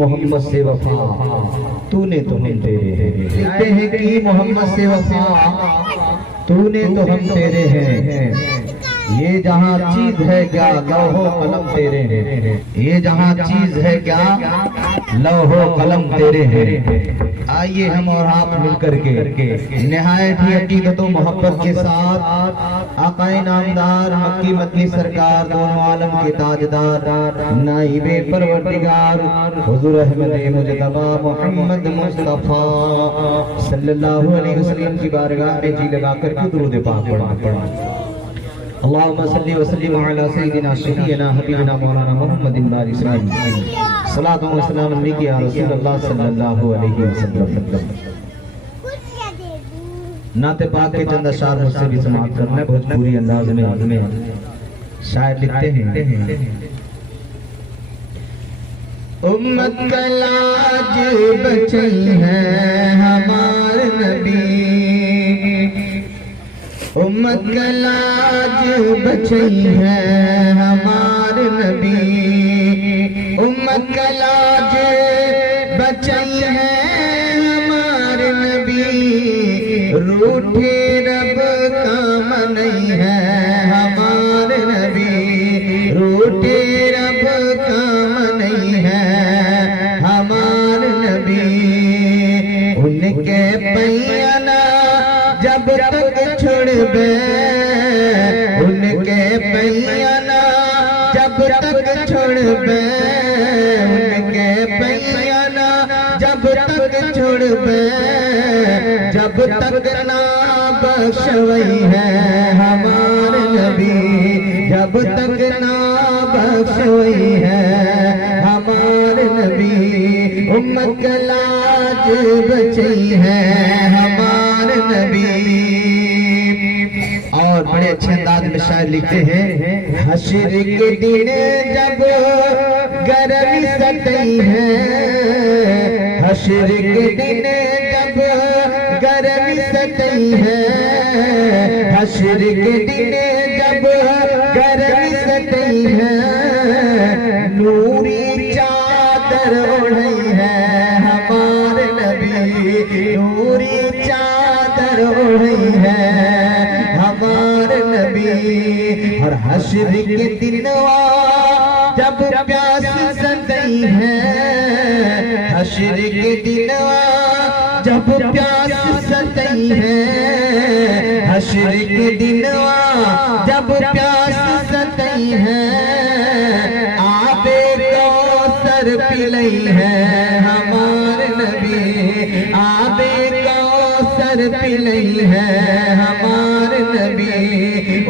मोहम्मद से वफा तूने तो हम तेरे हैं, लिखते हैं कि मोहम्मद से वफा तूने तो हम तेरे हैं। ये जहाँ चीज है क्या लौहो कलम तेरे हैं, ये जहाँ चीज है क्या लौहो कलम तेरे हैं। आइए हम और आप मिलकर के निहायत ही अकीदत व मोहब्बत के साथ आकाए नामदार मक्की मदनी सरकार दोनों आलम के ताजदार नाइबे परवरदिगार हुजूर अहमद मुजतबा मोहम्मद मुस्तफा सल्लल्लाहु अलैहि वसल्लम की बारगाह में जी लगाकर के दुरूद पाक पढ़ा। अल्लाहुम्मा सल्ली व सल्लिम अला सय्यिदिना शफीना हबीबना मौलाना मुहम्मदिन बारिक सलातो व सलाम अलैहि या रसूलल्लाह सल्लल्लाहु अलैहि वसल्लम। नाते पाक के चंद अशआर मुझसे भी समाप्त करना है भोजपुरी अंदाज में। शायर लिखते हैं, उम्मत का लाज बचई है हमारे नबी, उम्मत का लाज बचई है हमारे नबी, उम्मत का लाज बचई है हमारे नबी, रूठे रब का मनई है हमारे नबी, रूठे रब का मनई है हमारे नबी। उनके पैना जब तक छोड़बे, उनके पैना जब तक छोड़बे, उनके पैना जब तक छोड़बे, जब तक ना बख्शवई है हमारे नबी, जब तक ना बख्शवई है हमारे नबी। उम्मत का लाज बचई है हमारे नबी। और बड़े अच्छे अंदाज में शायर लिखते हैं, हश्र के दिन जब गर्मी सतई है, हश्र के दिन जब गर्मी सतई है, हश्र के दिन जब गर्मी सतई है, नूरी चादर ओढ़ई है हमारे नबी, नूरी चादर ओढ़ई है हमारे नबी। और हश्र के दिनवा जब प्यास सतई है, हश्र के दिनवा जब प्यास सतई है, हश्र के दिनवा जब प्यास सतई है, आबे कौसर पिलई है हमारे नबी, आबे कौसर पिलई है हमारे नबी।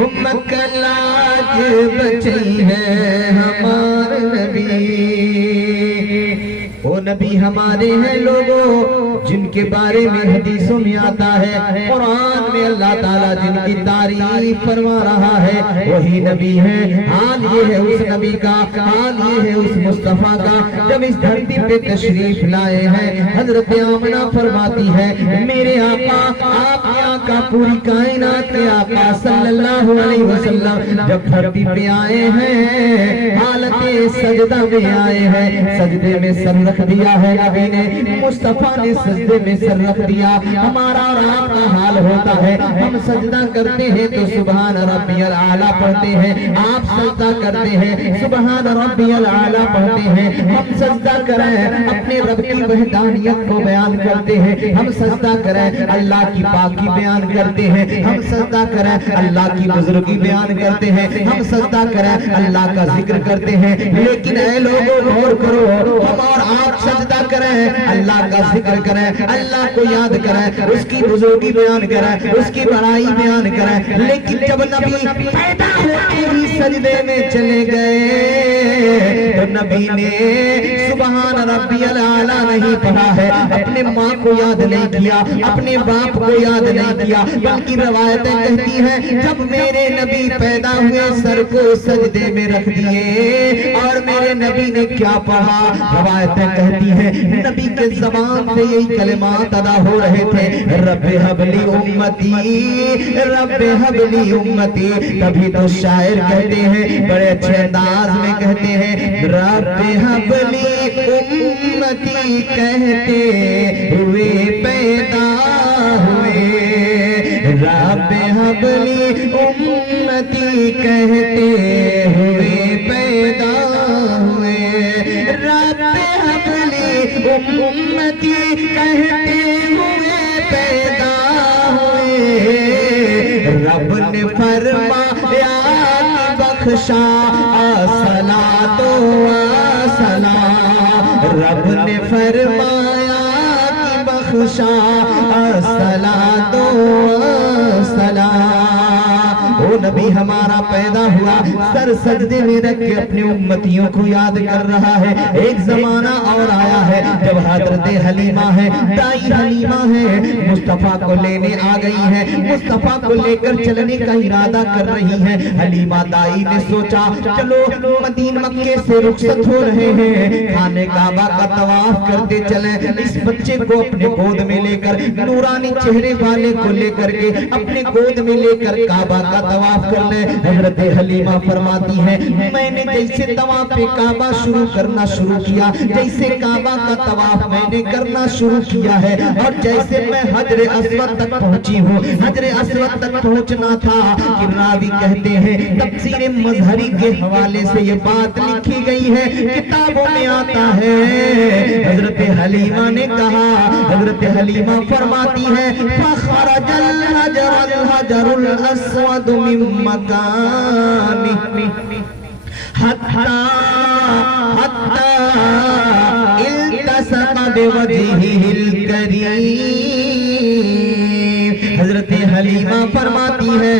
उम्मत का लाज बचई है हमारे नबी। वो नबी हमारे हैं लोगों जिनके बारे में हदीसों में आता है, कुरान में अल्लाह ताला जिनकी तारीफ फरमा रहा है वही नबी है। हाल ये है उस नबी का, हाल ये है उस मुस्तफा का जब इस धरती पे तशरीफ लाए हैं। हजरत आमना फरमाती है, मेरे आका आपके आका पूरी कायनात के आका सल्लल्लाहु अलैहि वसल्लम जब धरती पे आए हैं हालत सजदा में आए हैं, सजदे में सर रख दिया है नबी ने, मुस्तफा ने सजदे में सर रख दिया। हमारा और आपका हाल होता है, हम सजदा करते हैं तो सुभान रब्बियल आला पढ़ते हैं, आप सजदा करते हैं सुभान रब्बियल आला पढ़ते हैं। हम सजदा करें अपने रब की वहदानियत को बयान करते हैं, हम सजदा करें अल्लाह की पाकी बयान करते हैं, हम सजदा करें अल्लाह की बुजुर्गी बयान करते हैं, हम सजदा करें अल्लाह का जिक्र करते हैं। लेकिन ऐ लोगों गौर करो, हम और आप सजदा करें अल्लाह का जिक्र करें, अल्लाह को याद करें, उसकी बुजुर्गी बयान करें, उसकी बड़ाई बयान करें। लेकिन जब नबी पैदा होते ही सजदे में चले गए तो नबी ने सुबहान रब्बियल आला नहीं पढ़ा है, अपने माँ को याद नहीं किया, अपने बाप को याद नहीं किया, बल्कि रवायतें कहती हैं जब मेरे नबी पैदा हुए सर को सजदे में रख दिए। और मेरे नबी ने क्या पढ़ा? रवायतें कहती हैं नबी के ज़बान से यही कलिमात अदा हो रहे थे, रब्बे हबली उम्मती, रब्बे हबली उम्मती। तभी तो शायर कहते हैं, बड़े अच्छे अंदाज में कहते हैं, रब्बे हबली उम्मती कहते हुए पैदा हुए, रब्बे हबली उम्मती कहते हुए पैदा हुए, रब्बे हबली उम्मती कहते हुए पैदा हुए। रब ने फरमाया कि बख्शा असला तो असला, रब ने फरमाया कि बख्शा असला तो असला। वो नबी हमारा पैदा हुआ, सर सजदे में रख के अपने उम्मतियों को याद कर रहा है। एक जमाना और आया है जब हजरत हलीमा है, दाई हलीमा है, मुस्तफा को लेने आ गई है, मुस्तफा को लेकर चलने का इरादा कर रही है। हलीमा दाई ने सोचा चलो मदीना मक्के से रुखसत हो रहे हैं, खाने काबा का तवाफ करते चले। इस बच्चे को अपने गोद में लेकर, नूरानी चेहरे वाले को लेकर के अपने गोद में लेकर काबा का तवाफ कर ले। हजरत हलीमा फरमाती है मैंने जैसे तवाफ काबा शुरू करना शुरू किया, जैसे काबा का तवाफ मैंने करना शुरू किया है, और जैसे मैं हजरे अस्वद तक पहुंची हूँ, हजरे अस्वद तक पहुंचना था कि रावी कहते हैं तफसीर मजहरी के हवाले से ये बात लिखी गई है, किताबों में आता है। हजरत हलीमा ने कहा, हजरत हलीमा फरमाती है फखरजल हजरुल अस्वद मिन मकानी हत्ता हत्ता इल्तसक़ बिवजहिल करीम। हजरत हलीमा फरमाती है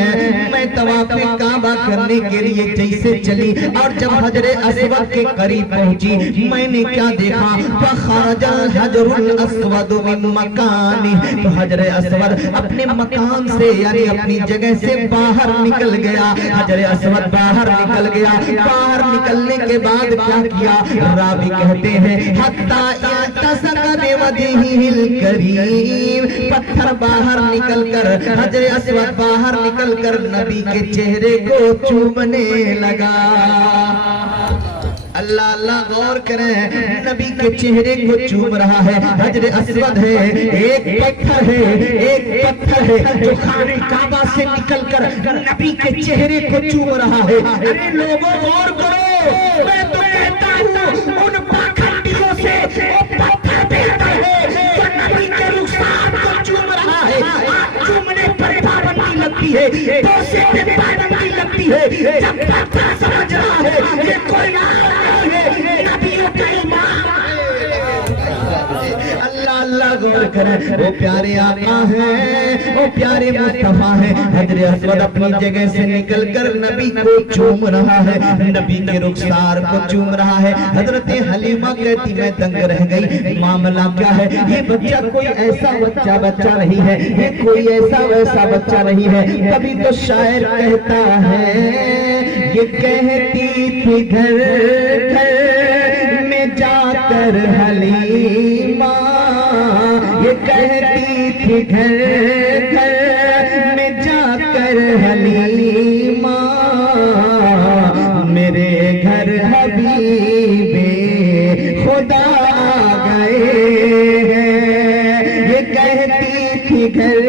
मैं तवाफ काबा करने के लिए जैसे चली, और जब हजरे अस्वद के करीब पहुंची मैंने क्या देखा, फखरजल हजरुल अस्वद मिन मकानी, तो हजरे अस्वद अपने मकान से यानी अपनी जगह से बाहर निकल गया। हजरे अस्वद बाहर निकल गया, बाहर निकलने के बाद क्या किया, रावी कहते हैं हत्ता इल्तसक़ बिवजहिल करीम, पत्थर बाहर निकल कर, हजरे अस्वद बाहर निकल कर नबी के चेहरे को चूमने लगा। अल्लाह अल्लाह गौर करें, नबी के चेहरे को चूम रहा है। हजरे अस्वद है, एक पत्थर है, एक पत्थर है जो खाने काबा से निकलकर नबी के चेहरे को चूम रहा है। अरे लोगों गौर करो, मैं तो कहता हूँ उन पाखंडियों से वो पत्थर बेहतर है जो नबी के रुखसार को चूम रहा है। आप चूमने पर पाबंदी लगती है, बोसे पे पाबंदी लगती है, जब पत्थर समझ रहा है ये कोई अल्लाह गौर करें, वो प्यारे आका हैं, वो प्यारे मुस्तफा हैं। हजरे अस्वद अपनी जगह से निकलकर नबी को चूम रहा है, नबी के रुखसार को चूम रहा है। हजरत हलीमा कहती मैं दंग रह गई, मामला क्या है? ये बच्चा कोई ऐसा बच्चा नहीं है, ये कोई ऐसा वैसा बच्चा नहीं है। तभी तो शायर कहता है, ये कहती थी घर घर में जाकर हलीमा, ये कहती थी घर घर में जाकर हलीमा, मेरे घर हबीबे खुदा गए हैं। ये कहती थी घर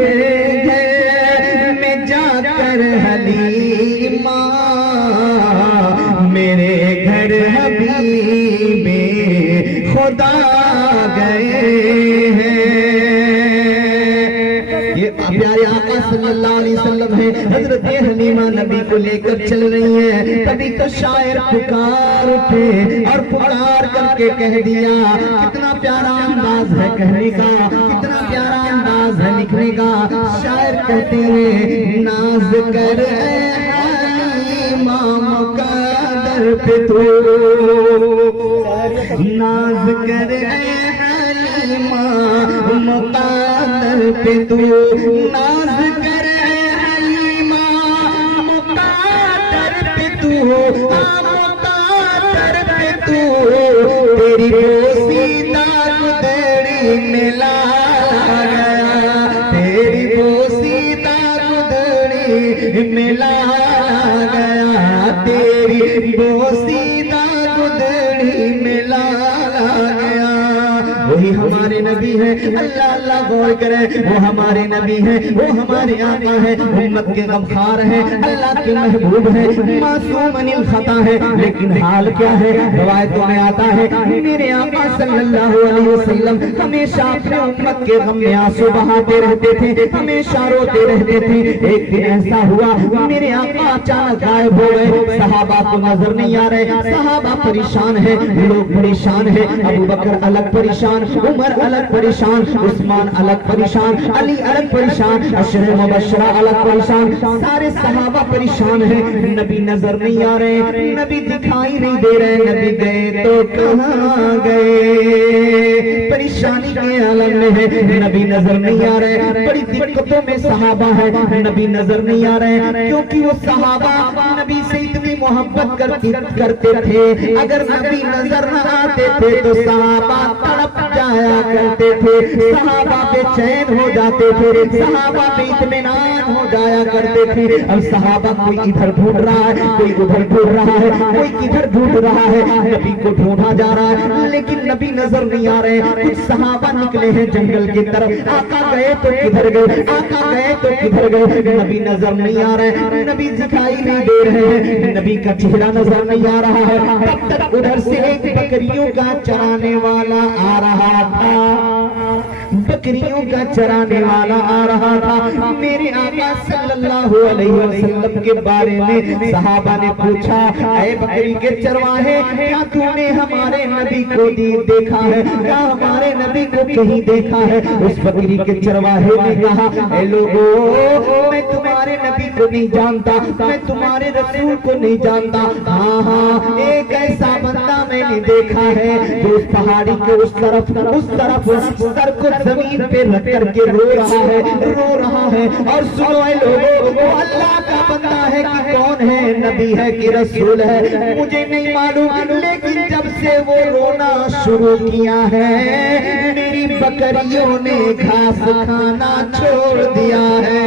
घर में जाकर हलीमा, मेरे घर हबीबे खुदा गए हैं। ये प्यारे आका सल्लल्लाहु अलैहि वसल्लम है। हजरत हलीमा नबी को लेकर चल रही है, तभी तो शायर पुकार उठे और पुकार करके कह दिया, कितना प्यारा अंदाज है कहने का, कितना प्यारा अंदाज है लिखने का। शायर कहते हैं, नाज कर हलीमा मुक़द्दर दर पे तू नाज करे हलीमा मुक़द्दर पे तू नाज करे हलीमा मुक़द्दर पे तू मुक़द्दर पे तू तेरी बोसीदा गुदड़ी मिला गया तेरी बोसीदा गुदड़ी मिला गया तेरी बोसीदा गुदड़ी मिला गया। वही हमारे नबी है, अल्लाह अल्लाह गौर करे, वो हमारे नबी है, वो हमारे आका है, उम्मत के गमखार है, अल्लाह के महबूब है, मासूम अनिल खता है। लेकिन हाल क्या है? रवायतों में आता है मेरे आका सल्लल्लाहु अलैहि वसल्लम हमेशा अपने उम्मत के गम में आंसू बहाते रहते थे, हमेशा रोते रहते थे। एक दिन ऐसा हुआ मेरे आका अचानक गायब हो गए, सहाबा को नजर नहीं आ रहे, सहाबा परेशान है, लोग परेशान है, अबू बकर अलग परेशान, उमर अलग परेशान, उस्मान अलग परेशान, अली अलग परेशान, अशरे मुबश्शरा अलग परेशान, सारे सहाबा परेशान है। नबी नजर नहीं आ रहे, नबी दिखाई नहीं दे रहे, नबी गए तो कहाँ गए? परेशानी के आलम में है, नबी नजर नहीं आ रहे, बड़ी दिक्कतों में सहाबा है, नबी नजर नहीं आ रहे, क्योंकि वो सहाबा नबी से इतनी मोहब्बत करते थे। अगर नबी नजर न आते थे तो सहाबा तड़प जाया करते थे, सहाबा बेचैन हो जाते थे, सहाबा पे इत्मीनान हो जाया करते थे। अब सहाबा कोई इधर ढूंढ रहा है, कोई उधर ढूंढ रहा है, कोई किधर ढूंढ रहा है, नबी को ढूंढा जा रहा है, लेकिन नबी नजर नहीं आ रहे। कुछ सहाबा निकले हैं जंगल की तरफ, आका गए तो किधर गए, आका गए तो किधर गए, नबी नजर नहीं आ रहे, नबी दिखाई नहीं दे रहे हैं, नबी का चेहरा नजर नहीं आ रहा है। तब तक उधर से एक बकरियों का चराने वाला आ रहा था, बकरियों का चराने वाला आ रहा था। मेरे आका सल्लल्लाहु अलैहि वसल्लम के बारे में सहाबा ने पूछा, ऐ बकरी के चरवाहे, क्या तूने हमारे नबी को देखा है? क्या हमारे नबी को कहीं देखा है? उस बकरी के चरवाहे ने कहा, ऐ लोगों, मैं तुम्हारे नबी को नहीं जानता, मैं तुम्हारे रसूल को नहीं जानता। हाँ हाँ, एक ऐसा बंदा मैंने देखा है जो उस पहाड़ी के उस तरफ सर को जमीन पे रख करके रो रहा है। और सुनो ऐ लोगों, वो अल्लाह का बंदा है कि कौन है, नबी है कि रसूल है, मुझे नहीं मालूम, लेकिन जब से वो रोना शुरू किया है, मेरी बकरियों ने घास खाना छोड़ दिया है,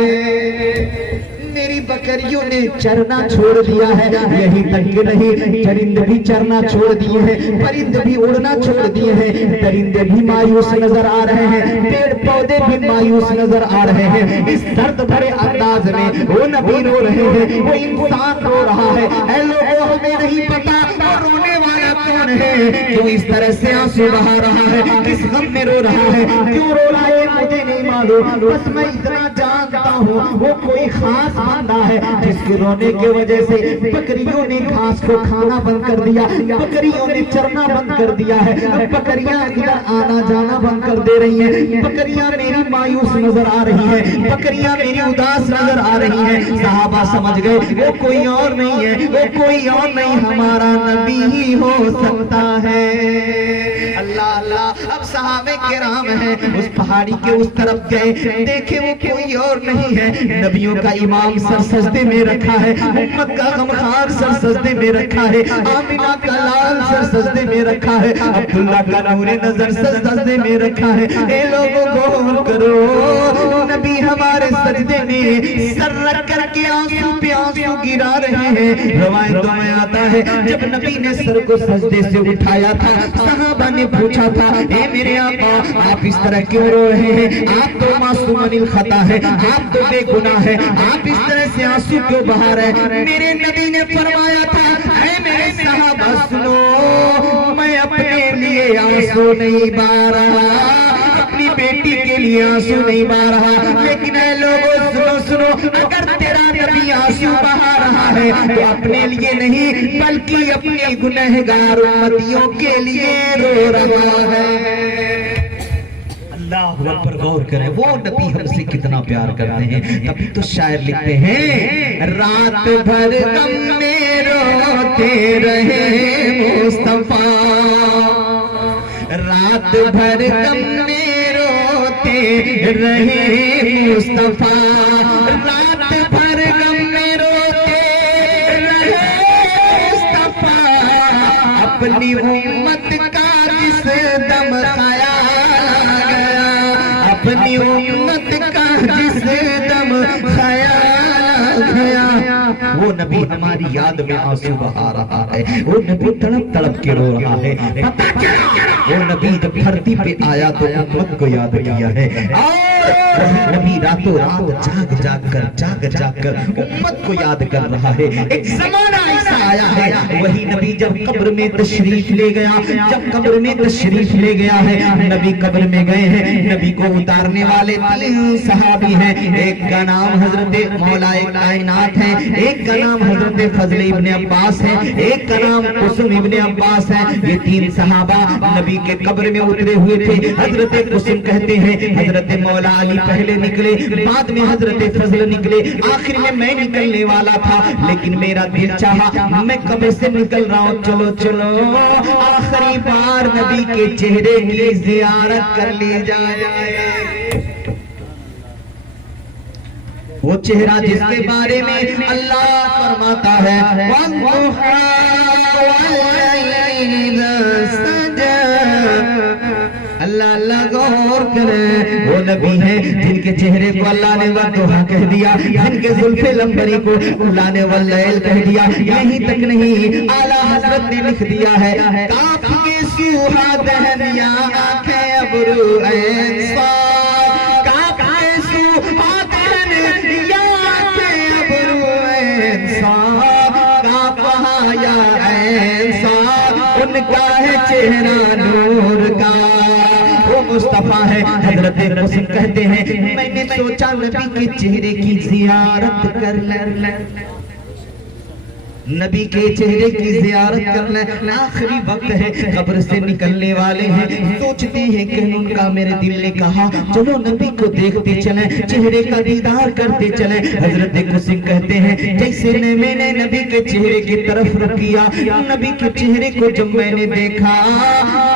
मेरी बकरियों ने चरना छोड़ दिया है। यही तक के नहीं, चरिंदे भी चरना छोड़ दिए हैं, परिंदे भी उड़ना छोड़ दिए हैं, दरिंदे भी मायूस नजर आ रहे हैं, पेड़ पौधे भी मायूस नजर आ रहे हैं। इस दर्द भरे अंदाज में वो नबी रो रहे हैं, वो इंसान रो रहा है। ऐ लोगों, हमें नहीं पता वो रोने वाला कौन है, जो इस तरह से आंसू बहा रहा है, किस गम में रो रहा है, क्यों रो रहा है मुझे नहीं मालूम, बस मैं इतना जानता हूँ वो कोई खास बंदा है जिसके रोने की वजह से बकरियों ने घास को खाना बंद कर दिया, बकरियों ने चरना बंद कर दिया है, बकरियां इधर आना जाना बंद कर दे रही हैं, बकरियां मेरी मायूस नजर आ रही है, बकरियां मेरी उदास नजर आ रही है। सहाबा समझ गए वो कोई और नहीं है, वो कोई और नहीं, हमारा नबी ही हो सकता है। अल्लाह अल्लाह। अब सहाबे किराम हैं, उस पहाड़ी के उस तरफ गए, देखे वो कोई और नहीं है, नबियों का इमाम सर सजदे में रखा है, उम्मत का गमखार सर सजदे में रखा है, आमिना का लाल सर सजदे में रखा है, अब्दुल्ला का नूरे नजर सर सजदे में रखा है। ए लोगों गौर करो, नबी हमारे सजदे में सर रख करके आंसू पे आंसू गिरा रहे हैं। रवायतों में आता है जब नबी ने सर को सजदे से उठाया था, सहाबा ने पूछा था, ए मेरे आका आप इस तरह क्यों रो रहे हैं, आप तो मासूम अनिल खता है, आप तो बेगुनाह है, आप इस तरह से आंसू क्यों बहा रहे हैं? मेरे नबी ने फरमाया था, ऐ मेरे सहाबा सुनो, मैं अपने लिए आंसू नहीं बहा रहा, अपनी बेटी के लिए आंसू नहीं बहा रहा, लेकिन ऐ लोगों सुनो सुनो, अगर तेरा नबी आंसू बहा रहा है तो अपने लिए नहीं बल्कि अपनी गुनहगार उम्मतियों के लिए रो रहा है। अल्लाह पर गौर करें, वो नबी हमसे कितना प्यार करते हैं। तभी तो शायर लिखते हैं, रात भर गम में रोते रहे मुस्तफा, रात भर गम में रोते रहे मुस्तफा, रात भर गम में रोते रहे मुस्तफा, अपनी उम्मत का जिस दम ख्याल गया, अपनी उम्मत का जिस दम ख्याल गया, वो नबी हमारी याद में आंसू बहा रहा है, वो नबी तड़प तड़प के रो रहा है। पता क्या, वो नबी जब धरती पे आया तो उम्मत को याद किया है, और नबी रातों रात जाग जाग कर उम्मत को याद कर रहा है। एक जमाना ऐसा आया है, वही नबी जब कब्र में तशरीफ ले गया, जब कब्र में तशरीफ ले गया है, नबी कब्र में गए हैं, नबी को उतारने वाले 3 सहाबी हैं, एक का नाम हजरत मौलाए कायनात है, एक का नाम हजरत फजल इब्ने अब्बास है, एक का नाम कुसुम इब्ने अब्बास है। ये 3 सहाबा नबी के कब्र में उतरे हुए थे। हजरत कुसुम कहते हैं, हजरत मौला अली पहले निकले, बाद में हजरत फजल निकले, आखिर में मैं निकलने वाला था, लेकिन मेरा दिल चाहा मैं कब्र से निकल रहा हूँ, चलो चलो आखिरी बार नबी के चेहरे की जियारत कर ली जाए। वो चेहरा जिसके बारे में अल्लाह फरमाता है, अल्लाह अल्लाह गौर करे, वो नबी है जिनके चेहरे को अल्लाह ने वद्दुहा कह दिया, जिनके जुल्फे लंबरी को अल्लाह ने वल्लैल कह दिया। यहीं तक नहीं, आला हजरत ने लिख दिया है, काफ के सुहा दहनिया आंखें अबरू ऐसा, काफ के सुहा दहनिया आंखें अबरू ऐसा, काफ हाया ऐसा, उनका है चेहरा नूर का, वो मुस्तफा है। हजरत कुसुम कहते हैं, मैंने सोचा नबी के चेहरे की जियारत कर ले, नबी के चेहरे की जियारत कर ले, आखिरी वक्त है, कब्र से निकलने वाले हैं, सोचते हैं कि उनका मेरे दिल ने कहा चलो नबी को देखते चले, चेहरे का दीदार करते चले। हजरत कुसुम कहते हैं, जैसे मैंने नबी के चेहरे की तरफ रुख किया, नबी के चेहरे को जब मैंने देखा,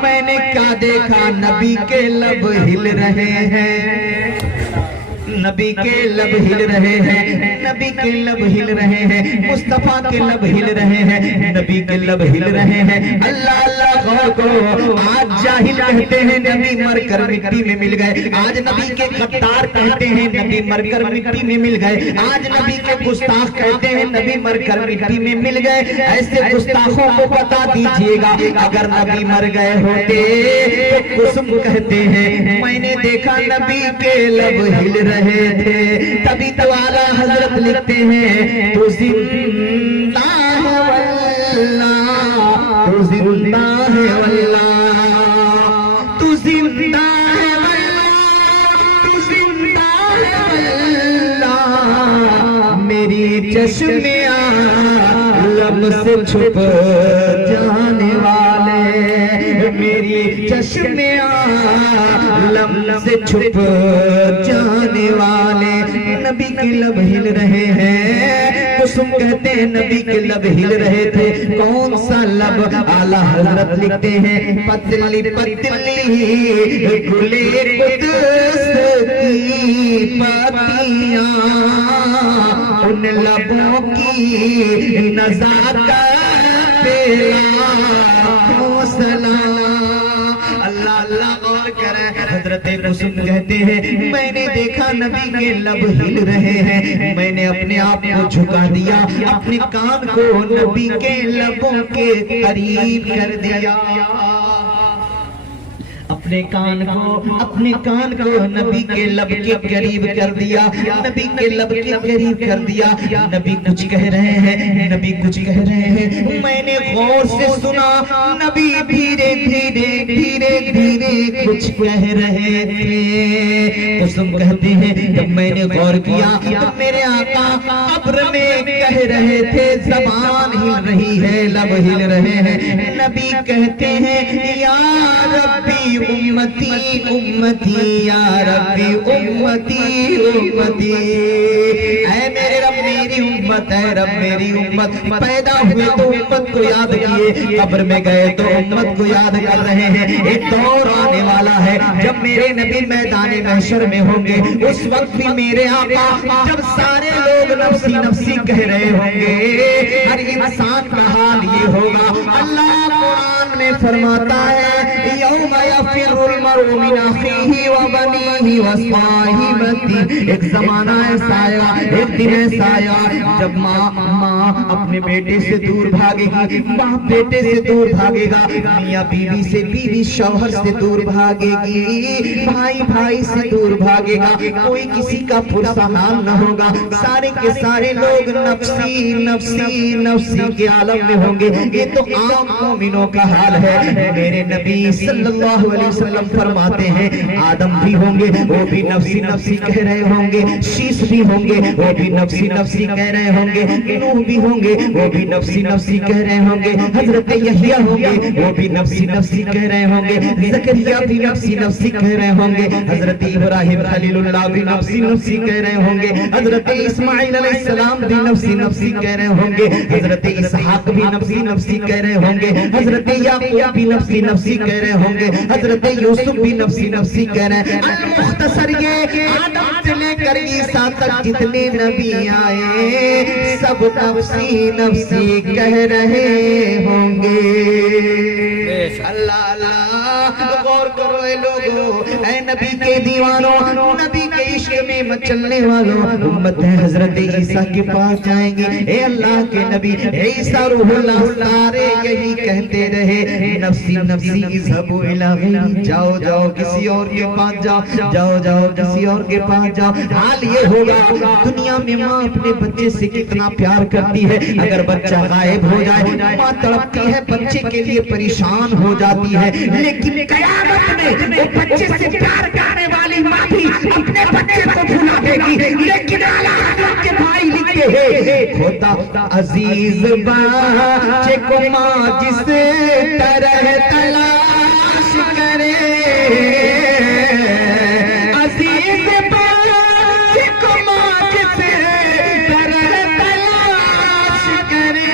मैंने क्या देखा, नबी के लब हिल रहे हैं, नबी के लब हिल रहे हैं, नबी के लब हिल रहे हैं, मुस्तफा के लब हिल रहे हैं, नबी के लब हिल रहे हैं। अल्लाह अल्लाह गौर करो, आज जाहिल कहते हैं नबी मरकर मिट्टी में मिल गए, आज नबी के गद्दार कहते हैं नबी मरकर मिट्टी में मिल गए, आज नबी के गुस्ताख कहते हैं नबी मरकर मिट्टी में मिल गए। ऐसे गुस्ताखों को बता दीजिएगा, अगर नबी मर गए होते तो कुसुम कहते हैं, मैंने देखा नबी के लब हिल रहे थे। तभी तो आला हजरत लिखते हैं, तू जिंदा है वल्लाह, तू जिंदा है वल्लाह, तू जिंदा है वल्लाह, तू जिंदा है वल्लाह, मेरी चश्मे लब से छुप जाने वाले, मेरी चश्मे लब से छुप जाने वाले, नबी के लब हिल रहे हैं। कुसुम कहते हैं नबी के लब हिल रहे थे, कौन सा लब, आला हजरत लिखते हैं, पतली पतली गुले कुद्स की पतियां, उन लबों की नज़ाकत पे लाखों सलाम। अल्लाह अल्लाह गौर करे, हजरत कुसुम कहते हैं, मैंने देखा नबी के लब हिल रहे हैं, मैंने अपने आप को झुका दिया, अपने कान को नबी के लबों के करीब कर दिया, अपने कान को नबी के लब के करीब कर दिया, नबी के लब के करीब कर दिया। नबी कुछ कह रहे हैं, नबी कुछ कह रहे हैं, मैंने गौर से सुना, नबी धीरे धीरे धीरे धीरे कुछ कह रहे थे। कुसुम कहते हैं, जब मैंने गौर किया तो मेरे आका कब्र में कह रहे थे, ज़बान हिल रही है, लब हिल रहे हैं। नबी कहते हैं, या रब्बी उम्मती उम्मती या रब्बी उम्मती उम्मती। ऐ मेरे रब मेरी उम्मत है, रब मेरी उम्मत। पैदा हुए तो उम्मत को याद किए, कब्र में गए तो उम्मत को याद कर रहे हैं। एक दौर आने वाला है जब मेरे नबी मैदान महशर में होंगे, उस वक्त भी मेरे आका जब सारे लोग नफ्सी नफ्सी कह रहे होंगे, हर इंसान का हाल ये होगा। अल्लाह कुरान में फरमाता है यौमा यफिरुल मरउ मिन अखीही व बनीही व साहिबती। एक जमाना ऐसा आएगा, एक दिन ऐसा आएगा जब माँ अपने बेटे से दूर भागेगी, बाप बेटे से दूर भागेगा, मियाँ बीवी से, बीवी शौहर से दूर भागेगी, भाई भाई से दूर भागेगा, कोई किसी का पुरसहाल न होगा। सारे के सारे लोग नफ्सी नफ्सी नफ्सी के आलम में होंगे। ये तो आम मोमिनों का हाल है। मेरे नबी सल्लल्लाहु अलैहि वसल्लम फरमाते हैं आदम भी होंगे, वो भी नफ्सी नफ्सी कह रहे होंगे, शीश भी होंगे, वो भी नफ्सी नफ्सी कह रहे होंगे, नूह भी होंगे, वो भी नफ्सी नफ्सी कह रहे होंगे, हजरत यहया होंगे, वो भी नफ्सी नफ्सी कह रहे होंगे, ज़करिया भी नफ्सी नफ्सी कह रहे होंगे, हजरत इब्राहिम खलीलुल्लाह भी नफ्सी नफ्सी कह रहे होंगे, हजरत इस्माइल अलैहिस्सलाम भी नफ्सी नफ्सी कह रहे होंगे, हजरत इसहाक भी नफ्सी नफ्सी कह रहे होंगे, हजरत याकूब भी नफ्सी नफ्सी कह रहे होंगे, हजरत यूसुफ भी नफ्सी नफ्सी कह रहे हैं। मुख्तसर ये आदम से लेकर ईसा तक जितने नबी आए सब नफ्सी नफ्सी कह रहे होंगे। अल्लाह अल्लाह गौर करो ए लोगों, ऐ नबी के दीवानों, नबी के इश्क में मचलने वालों, उम्मत है हजरत ईसा के पास जाएंगे। ए अल्लाह के नबी ईसा रूहुल्लाह सारे यही कहते रहे नफ्सी नफ्सी इज़हबू इला गैरी, जाओ जाओ किसी और के पास जाओ, जाओ जाओ किसी और के पास जाओ। हाल ये होगा दुनिया में माँ अपने बच्चे से कितना प्यार करती है, अगर बच्चा गायब हो जाए माँ तड़पती है, बच्चे के लिए परेशान हो जाती है, लेकिन कयामत में वो बच्चे से प्यार करने वाली माँ भी अपने बच्चे को भुला देगी। लेकिन आला हज़रत के भाई लिखते हैं खुदा अजीज बच्चे को माँ जिस तरह तलाश करे, अजीज बच्चे को माँ जिस तरह तलाश करे,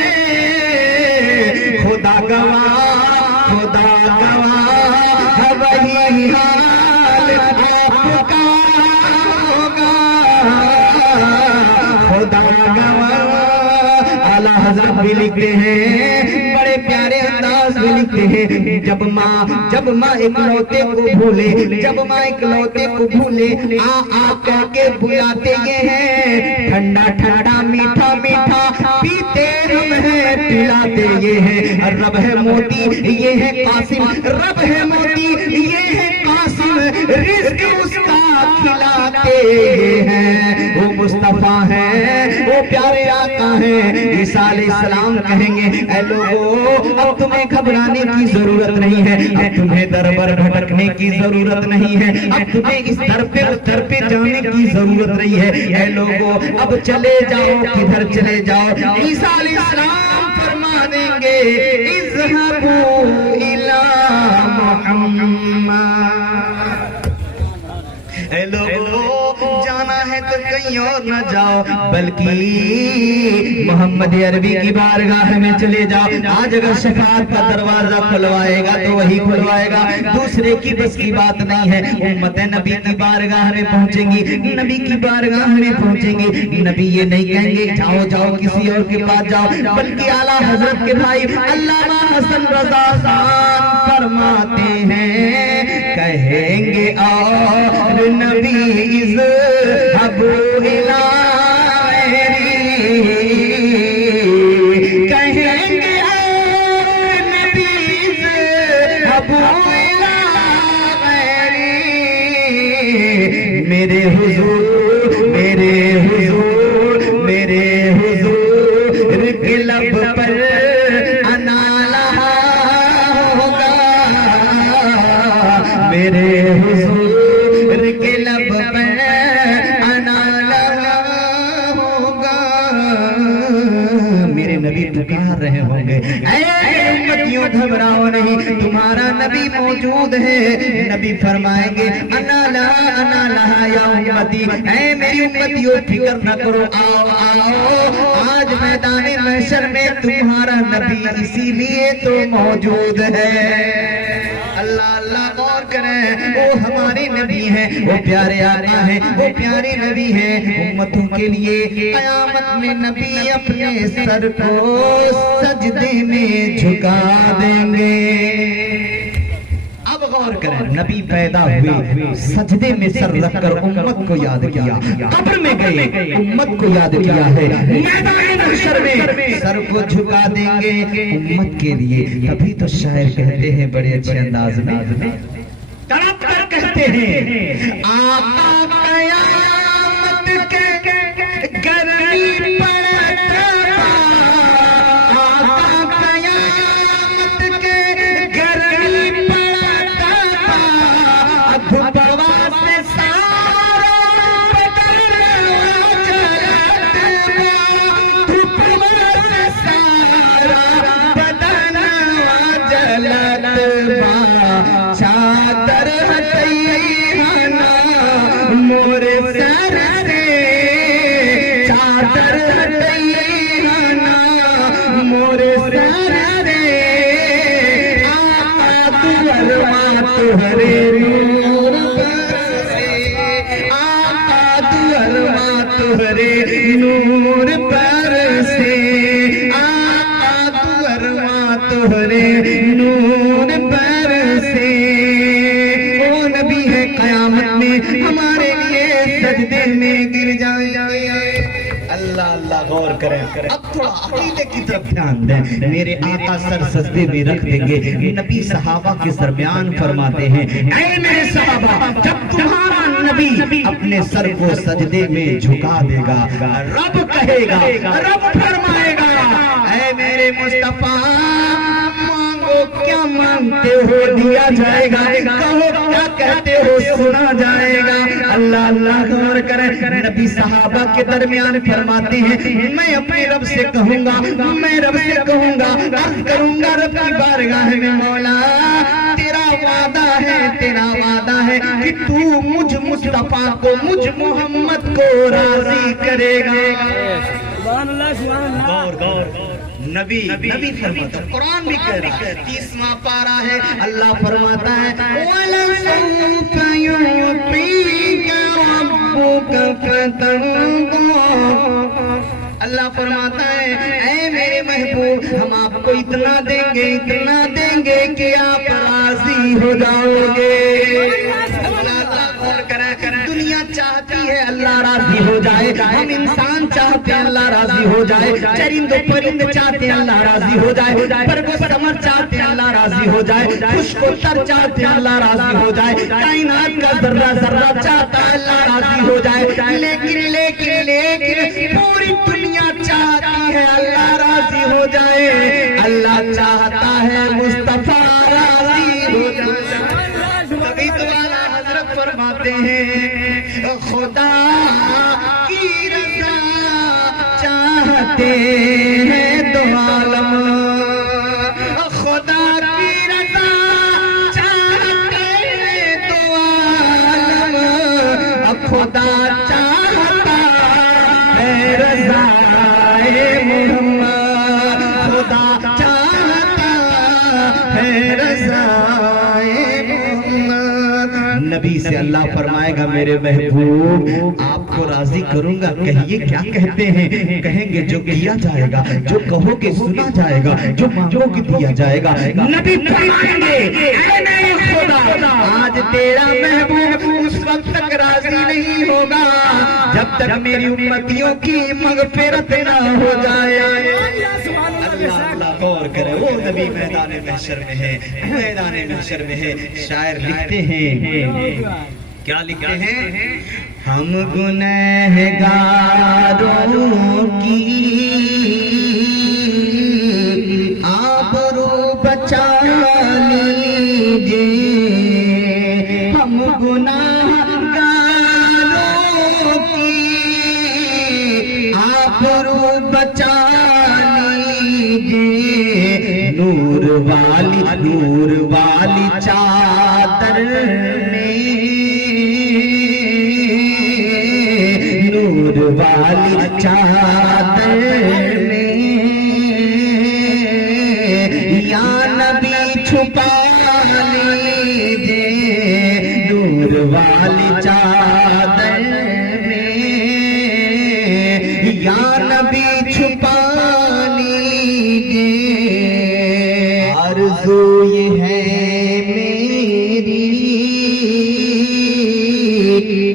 खुदा गवाह वही हाल आपका होगा, खुदा गवाह। आला हज़रत भी लिखते हैं बड़े प्यारे अंदाज में लिखते हैं जब माँ इकलौते को भूले, जब माँ इकलौते को भूले आ करके बुलाते ये हैं, ठंडा ठंडा मीठा मीठा पीते हम हैं, पिलाते ये हैं, रब है मोती ये है कासिम, रब है मोती ये है कासिम, रिज़्क़ उसका खिलाते हैं। वो मुस्तफा है, वो प्यारे आका है। ईसा अलैहिस्सलाम कहेंगे ऐ लोगों अब तुम्हें घबराने की जरूरत नहीं है, अब तुम्हें दर पर भटकने की जरूरत नहीं है, अब तुम्हें इस दर पे उस दर पे जाने की जरूरत नहीं है। ऐ लोगों अब चले जाओ, किधर चले जाओ? ईसा अलैहिस्सलाम फरमा देंगे इज़हबू इला मुहम्मद। ऐ लोगों जाना है तो कहीं और न जाओ, बल्कि मोहम्मद अरबी की बारगाह में चले जाओ। आज अगर शफाअत का दरवाजा खुलवाएगा तो वही खुलवाएगा, दूसरे की बस की बात नहीं है। उम्मत नबी की बारगाह में पहुंचेंगी, नबी की बारगाह में पहुंचेंगी, नबी ये नहीं कहेंगे जाओ जाओ किसी और के पास जाओ, बल्कि आला हजरत के भाई अल्लामा हसन रजा खान फरमाते हैं कहेंगे और नबी इज़हबू इला गैरी, कहेंगे और नबी इज़हबू इला गैरी, मेरे हुजूर मेरे हुजूर मेरे हुजूर के लब पर मेरे हुजूर के लब पर अना लगा होगा। मेरे नबी पुकार रहे होंगे, ऐ उम्मतियों घबराओ नहीं, तुम्हारा नबी मौजूद है। नबी फरमाएंगे अना लहा या उम्मती, ऐ मेरी उम्मतियों फिक्र न करो, आओ आओ, आज मैदान महशर में तुम्हारा नबी इसीलिए तो मौजूद है। अल्लाह अल्लाह गौर करें, वो हमारे नबी हैं, वो प्यारे आका हैं, वो प्यारे नबी हैं। उम्मतों के लिए क़यामत में नबी अपने सर को सजदे में झुका देंगे। अब गौर करें, नबी पैदा हुए, सजदे में सर रखकर उम्मत को याद किया, कब्र में गए उम्मत को याद किया है, मैदान महशर में सर को झुका देंगे उम्मत के लिए। तभी तो शायर कहते हैं बड़े अच्छे अंदाज में, तड़प कर कहते हैं, आका क़यामत के गर्मी पड़ता, आका क़यामत के गर्मी पड़ता, धुपवा से सारा बदन जलता, धुपवा से सारा बदन जलता, चादर हटैया मोरे सर से, चादर हटैया मोरे सर से, आका दुअरवा तुहरे नूर बरसे, आका दुअरवा तुहरे नूर बरसे, आका दुअरवा तुहरे नूर बरसे। वो नबी है क़यामत में हमारे लिए सजदे में गिर जाएंगे। अल्लाह अल्लाह गौर करें। अब थोड़ा अकीदे की तरफ ध्यान दें। मेरे आका सर सजदे में रख देंगे। नबी सहाबा के दरमियान फरमाते हैं, ऐ मेरे सहाबा, जब तुम्हारा नबी अपने सर को सजदे में झुका देगा, रब कहेगा, रब फरमाएगा, ऐ मेरे मुस्तफा, क्या मांगते हो दिया जाएगा, कहो क्या कहते हो सुना जाएगा। अल्लाह अल्लाह गौर करें। नबी सहाबा के दरमियान फरमाते हैं, मैं अपने रब से कहूंगा, मैं रब से कहूंगा, अर्ज करूंगा रब की बारगाह में, मौला तेरा वादा है, तेरा वादा है कि तू मुझ मुस्तफा को, मुझ मोहम्मद को राजी करेगा। गौर गौर, नबी नबी फरमाता, कुरान भी कह रहा है, 30वां पारा है, अल्लाह फरमाता है, वलसौफ युतीका रब्बुका फतरदा। अल्लाह फरमाता है, ऐ मेरे महबूब, हम आपको इतना देंगे कि आप राजी हो जाओगे। दुनिया चाहती है अल्लाह राजी हो जाए, हम इंसान चाहते हैं अल्लाह राजी हो जाए, चरिंद परिंद चाहते हैं अल्लाह राजी हो जाए, पर्वत समर चाहते हैं अल्लाह राजी हो जाए, खुशको तर चाहते हैं अल्लाह राजी हो जाए, कायनात का जर्रा जर्रा चाहता है अल्लाह राजी हो जाए, लेकिन लेकिन लेकिन पूरी दुनिया चाहती है अल्लाह राजी हो जाए। अल्लाह चाहता है मुस्तफा राजी हो जाए। तभी तो आला हजरत फरमाते हैं, खुदा की रज़ा चाहते हैं दो आलम, खुदा की रज़ा चाहते हैं दो आलम, खुदा चाहता है रज़ाए मोहम्मद, खुदा चाहता है रज़ाए मोहम्मद। नबी से अल्लाह फरमाएगा, मेरे महबूब आपको राजी करूंगा, कहिए क्या कहते हैं। कहेंगे जो किया जाएगा, जो कहोगे सुना जाएगा, जो मांगोगे दिया जाएगा। नबी फरमाएंगे, ऐ मेरे खुदा, आज तेरा महबूब उस वक्त तक राजी नहीं होगा जब तक मेरी उम्मतियों की मगफिरत ना हो जाए। अल्लाह गौर करे, वो नबी मैदान महशर में है, मैदान महशर में है। शायर लिखते हैं, क्या लिखते हैं, हम गुनहगारों की आबरू बचा लीजिए, हम गुनहगारों की आबरू बचा लीजिए, नूर वाली चादर में, नूर वाली चादर में या नबी छुपा लीजिए, नूर वाली चादर में या नबी छुपा लीजिए। आरज़ू ये है मेरी,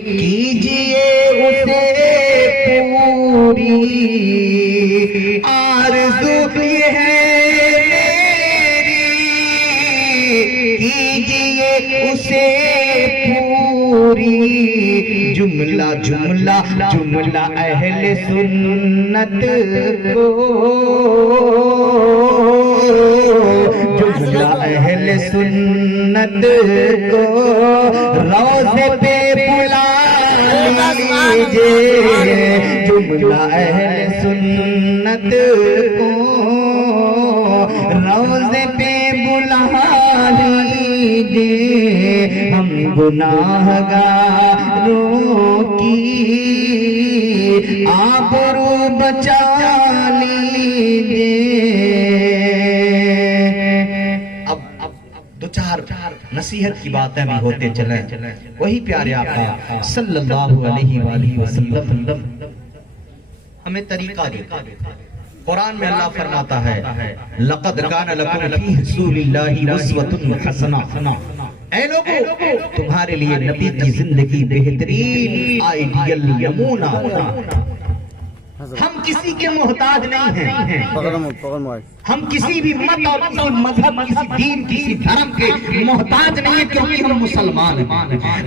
कीजिए उसे पूरी। आरज़ू ये है कीजिए उसे पूरी। जुमला जुमला जुमला अहले सुन्नत को, जुमला अहले सुन्नत को रोज़े पे बुला लीजिए, जुमला अहले सुन्नत को रोज़े पे बुला लीजिए। हम गुनाहगारों की आबरू बचा लीजिए। अब दो चार नसीहत की बातें भी होते चले। वही प्यारे आका सल्लल्लाहु अलैहि वसल्लम हमें तरीका देता है। कुरान में अल्लाह फरमाता है लक़द कान लकुम फी रसूलिल्लाहि उस्वतुन हसना। ऐ लोगों, तुम्हारे लिए नबी की जिंदगी बेहतरीन आइडियल नमूना। हम किसी के मोहताज नहीं हैं। हम किसी भी मत और किसी मजहब, किसी दीन, किसी धर्म के मोहताज नहीं है, क्योंकि हम मुसलमान हैं।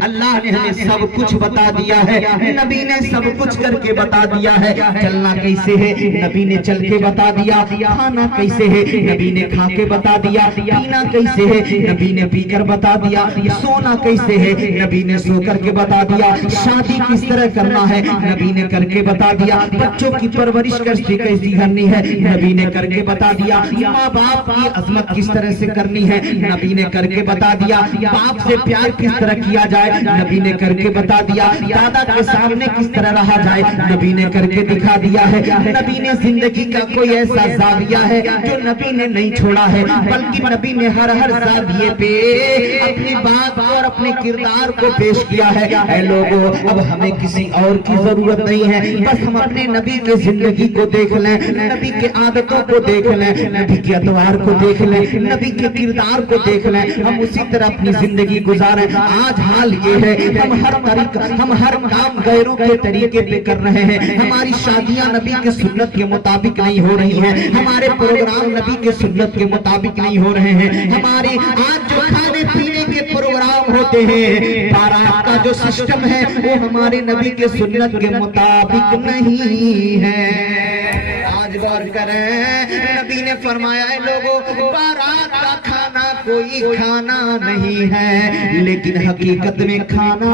अल्लाह ने हमें सब कुछ बता दिया है, नबी ने सब कुछ करके बता दिया है। चलना कैसे है नबी ने चल के बता दिया, खाना कैसे है नबी ने खा के बता दिया, पीना कैसे है नबी ने पीकर बता दिया, सोना कैसे है नबी ने सो करके बता दिया, शादी किस तरह करना है नबी ने करके बता दिया, बच्चों की परवरिश कैसी करनी है नबी ने करके बता दिया, माँ बाप की अजमत किस तरह से करनी है नबी ने करके बता दिया, बाप से प्यार किस तरह किया जाए नबी ने करके बता दिया, दादा के सामने किस तरह रहा जाए नबी ने करके दिखा दिया है। नबी ने जिंदगी का कोई ऐसा जाविया है जो नबी ने नहीं छोड़ा है, बल्कि नबी ने हर जाविये पे अपनी बात और अपने किरदार को पेश किया है। ऐ लोगों, अब हमें किसी और की जरूरत नहीं है, बस हम अपने नबी के जिंदगी को देख लें, नबी के आदतों को देख लें, नबी के अतवार को देख लें, नबी के किरदार को देख लें, हम उसी तरह अपनी जिंदगी गुजारें। आज हाल ये है हम हर काम गैरों के तरीके पे कर रहे हैं। हमारी शादियां नबी के सुन्नत के मुताबिक नहीं हो रही हैं, हमारे प्रोग्राम नबी के सुन्नत के मुताबिक नहीं हो रहे हैं, हमारे आज जो खाने पीने के प्रोग्राम होते हैं, बारात का जो सिस्टम है वो हमारे नबी के सुन्नत के मुताबिक नहीं है। आज गौर करें, नबी ने फरमाया है लोगों, बारात का खाना कोई खाना नहीं है, लेकिन हकीकत में खाना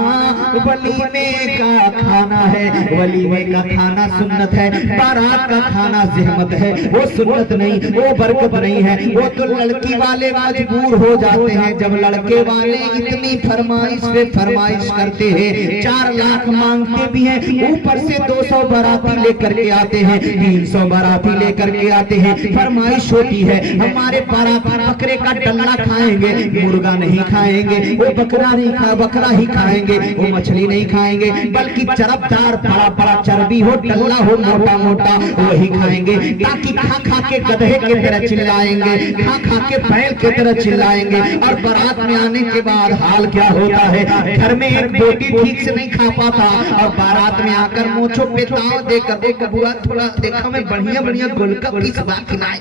वलीमे का खाना है। वलीमे का खाना सुन्नत है, बारात का खाना ज़हमत है, वो सुन्नत नहीं, वो बरकत नहीं है। वो तो लड़की वाले मजबूर हो जाते हैं जब लड़के वाले इतनी फरमाइश पे फरमाइश करते हैं, 4 लाख मांगते भी हैं, ऊपर से 200 बाराती लेकर के आते हैं, 300 बाराती लेकर के आते हैं। फरमाइश होती है हमारे बाराती बकरे का टल्ला खाएंगे, मुर्गा नहीं खाएंगे, वो बकरा नहीं बकरा ही खाएंगे, वो मछली नहीं खाएंगे, बल्कि चरबदार बड़ा बड़ा चर्बी हो, टल्ला हो, मोटा मोटा वही खाएंगे, ताकि खा खा के गधे की तरह चिल्लाएंगे, खा खा के बैल की तरह चिल्लाएंगे। और बारात में आने के बाद हाल क्या होता है, घर में एक बेटी ठीक से नहीं खा पाता और बारात में आकर मोछों पे ताव देकर देखा बुआ थोड़ा देखा मैं बढ़िया बढ़िया गोलगप्पे की बात खिलाए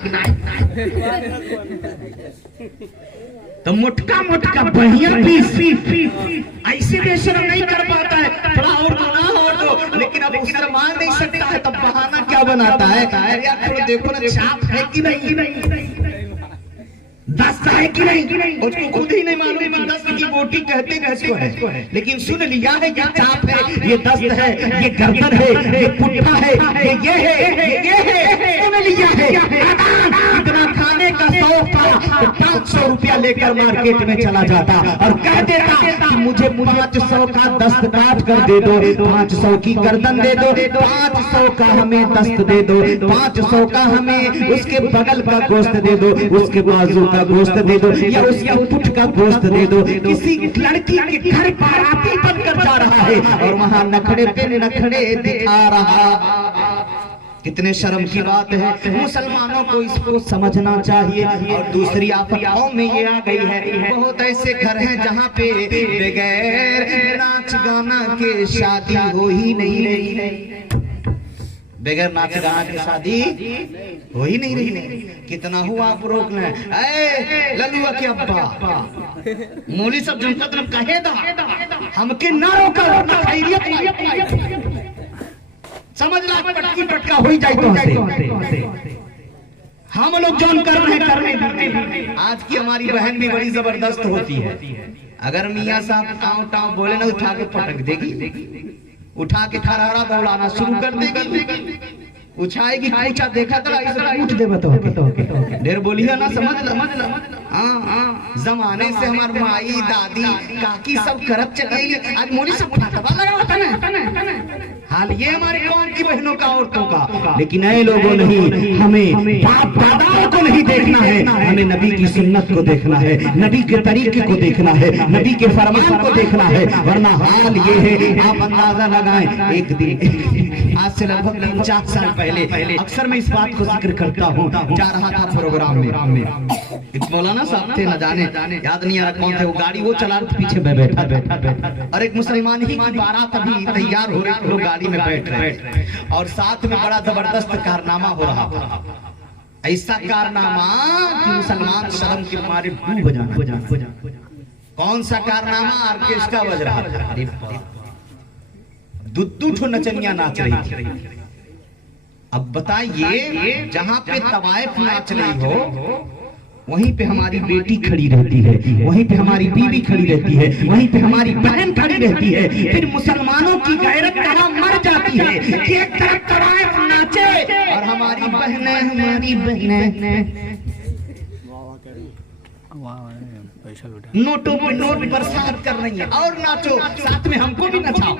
तो मोटका मोटका बढ़िया पीस ऐसे बेशरम नहीं कर पाता है, थोड़ा और दो ना और दो, लेकिन अब उससे मांग नहीं सकता है, तब बहाना क्या बनाता है, यार थोड़ा देखो ना चाप है कि नहीं, दस्त है कि नहीं, उसको खुद ही नहीं मालूम कि दस्त की बोटी कहते है, लेकिन सुन लिया है ये चाप है, ये दस्त है, ये गर्दन है, ये पुट्ठा है, ये है, सुन लिया है। इतना खाने का शौक था, लेकर मार्केट में चला जाता और कह देता कि मुझे 500 का दस्त काट कर दे दो, 500 की गर्दन दे दो, 500 का हमें दस्त दे दो, 500 का हमें उसके बगल का गोश्त दे दो, उसके बाजू का गोश्त दे दो, या उसके पुट का गोश्त दे दो। किसी लड़की के घर बाराती बनकर जा रहा है और वहां नखड़े पे नखड़े दिखा रहा। कितने शर्म की बात है। मुसलमानों को इसको समझना चाहिए। और दूसरी आफत में ये आ गई है, बहुत ऐसे घर हैं जहाँ पे बगैर नाच गाना के शादी हो ही नहीं रही, बगैर नाच गाना के शादी हो ही नहीं रही। कितना हुआ आप रोक लें, ललुआ के अब्बा मौली सब जनता तरफ कहे दा हमके ना रोका, समझ ला पटकी पटका हो ही जाए तो हम लोग जोन कर रहे हैं करने दीजिए। आज की हमारी बहन भी बड़ी जबरदस्त होती है। अगर मियाँ साहब टाँव टाँव बोले ना उठा के पटक देगी, उठा के खरहरा दौड़ाना शुरू कर देगी, उछाएगी पूछा देखा तो उठ दे बताओ ढेर बोलिए ना, समझ ला। हाँ जमाने से हमारे माई दादी काकी सब करत चलेगी। आज मोदी सब फटवा लगा होता ना हाल ये हमारी कौम की बहनों का औरतों का। लेकिन नए लोगों नहीं, हमें बाप दादाओं को नहीं देखना है, हमें नबी की सुन्नत को देखना है, नबी के तरीके को देखना है, नबी के फरमान को देखना है। वरना हाल ये है, आप अंदाजा लगाएं। एक दिन आज से लगभग 3-4 साल पहले अक्सर मैं इस बात को जिक्र करता हूँ, जा रहा था प्रोग्राम में, एक मौलाना साहब थे, न जाने याद नहीं आ रहा कौन थे, वो गाड़ी वो चला पीछे बैठा और एक मुसलमान ही की बारात अभी तैयार हो रही, लोग गाड़ी में बैठ रहे और साथ में बड़ा जबरदस्त कारनामा हो रहा था। ऐसा कारनामा कि मुसलमान शर्म के मारे डूब हो जाना। कौन सा कारनामा? ऑर्केस्ट्रा बज रहा था, दुद्दू ठो नचनिया नाच रही थी। अब बताइए, जहां पे तवाइफ नाच रही हो वहीं पे हमारी बेटी खड़ी रहती है, वहीं पे हमारी बीवी खड़ी रहती है, वहीं पे हमारी बहन खड़ी रहती है। फिर मुसलमानों की गैरत कहाँ मर जाती है कि एक तरफ तवाइफ नाचे और हमारी बहनें नोटों पे नोट बरसात कर रही है और नाचो साथ में, हमको भी नचाओ।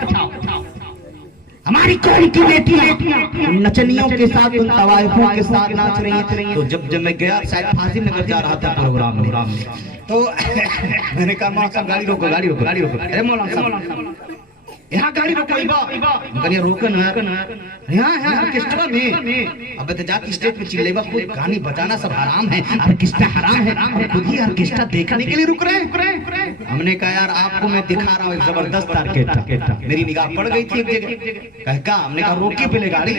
हमारी कौन की बेटियां नचनियों के साथ, उन तवाइफों के साथ नाच रही हैं। तो जब मैं गया, शायद फाजिल नगर जा रहा था प्रोग्राम में, तो मैंने कहा मौलाना साहब गाड़ी रोको। अरे मौलाना साहब यहाँ गाड़ी रोको, रोकन यहाँ ऑर्केस्ट्रा में। अब तो जाके स्टेज पे चिल्लेगा, कोई गाने बजाना सब हराम है, ऑर्केस्ट्रा हराम है, खुद ही ऑर्केस्ट्रा देखने के लिए रुक रहे हैं। हमने कहा यार आपको मैं दिखा रहा हूँ एक जबरदस्त ऑर्केस्ट्रा। मेरी निगाह पड़ गई थी एक जगह, कहा हमने कहा रोके पहले गाड़ी,